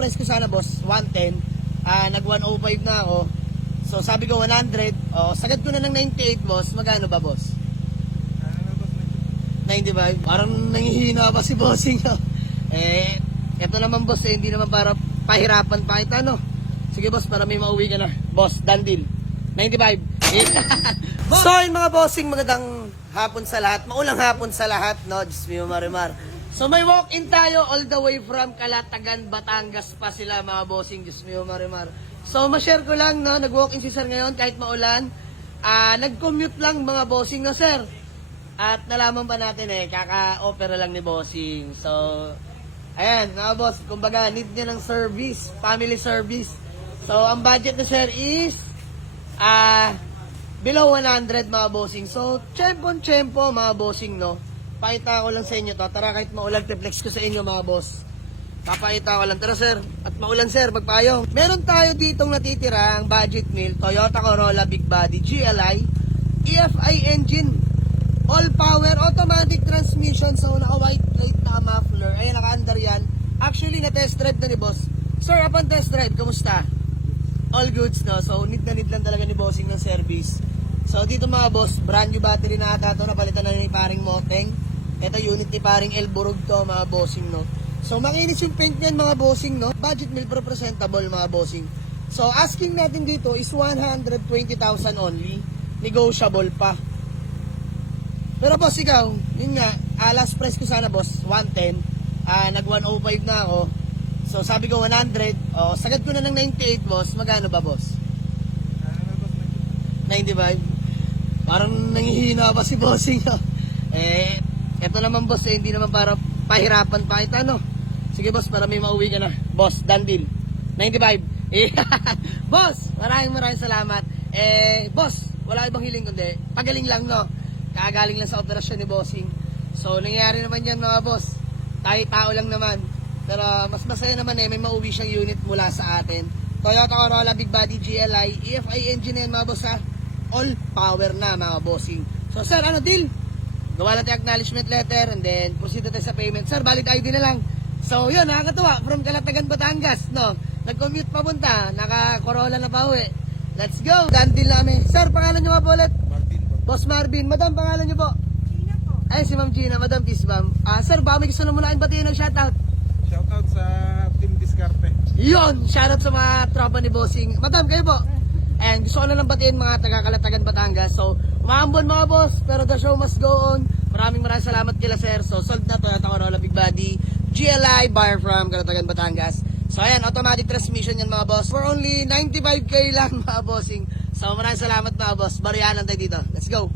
price ko sana boss, 110. Nag 105 na ako. So sabi ko 100. Sagad ko na ng 98 boss. Magkano ba boss? 95. Parang nangihina pa si bossing. Eto naman boss, hindi naman para pahirapan pa kita, no? Sige boss, para may mauwi ka na. Boss, done deal. 95. So yun mga bossing, magandang hapon sa lahat. Maulang hapon sa lahat, no? Diyos mo marimar. So may walk-in tayo all the way from Calatagan, Batangas pa sila mga bossing. Diyos mo marimar. So ma-share ko lang, no? Nag-walk-in si sir ngayon kahit maulan. Nag-commute lang mga bossing, no sir? At nalaman pa natin kaka-opera lang ni bossing. So, ayan mga boss, kumbaga need niya ng service, family service. So, ang budget na sir is below 100 mga bossing. So, tiyempo mga bossing, no? Pakita ko lang sa inyo to. Tara, kahit maulan, reflex ko sa inyo mga boss. Papakita ko lang. Tara sir, at maulan sir, magpayong. Meron tayo ditong natitira ang budget meal, Toyota Corolla Big Body GLI, EFI engine, all power, automatic transmission. So, naka-white plate, naka-muffler. Ayan, naka-under yan. Actually, na-test drive na ni boss. Sir, upon test drive, kamusta? All goods, no? So, need na need lang talaga ni bossing ng service. So, dito mga boss, brand new battery na ata ito. Napalitan na ni paring Moteng. Ito, unit ni paring Elborog to, mga bossing, no? So, makinis yung paint niyan, mga bossing, no? Budget meal pero presentable, mga bossing. So, asking natin dito is 120,000 only. Negotiable pa. Pero boss, ikaw, yun nga, last price ko sana boss, 110. Nag 105 na ako. So sabi ko 100. Sagad ko na ng 98 boss. Magkano ba boss? 95. Parang nangihina pa si bossing. Eto naman boss, hindi naman para pahirapan pa kita, no? Sige boss, para may mauwi ka na. Boss, done deal. 95. Boss, maraming salamat. Boss, wala ibang hiling kundi pagaling lang, no? Kagaling lang sa operasyon ni bossing. So, nangyari naman yan mga boss. Tayo lang naman. Pero mas masaya naman may mauwi siyang unit mula sa atin. Toyota Corolla Big Body GLI, EFI engine yan mga boss ha. All power na mga bossing. So sir, ano deal? Gawa natin acknowledgement letter and then proceed tayo sa payment. Sir, valid ID na lang. So yun, nakakatuwa. From Calatagan, Batangas, no? Nag-commute papunta. Naka-Corolla na pa uwi. Let's go. Done deal namin. Sir, pangalan nyo nga po ulit? Boss Marvin, madam, pangalan niyo po? Gina po. Ay, si Ma'am Gina, madam, peace ma'am. Sir, baka may gusto na muna kayong batiin ng shoutout. Shoutout sa Team Discarte. Yun, shoutout sa mga tropa ni bossing. Madam, kayo po? And gusto ko na lang batiin mga taga-Calatagan, Batangas. So, umaambon mga boss, pero the show must go on. Maraming salamat kila sir. So, sold na Toyota Corolla Big Body GLI, buyer from Calatagan, Batangas. So, ayan, automatic transmission yan mga boss. For only 95k lang mga bossing. So maraming salamat mga boss. Bariyanan tayo dito. Let's go.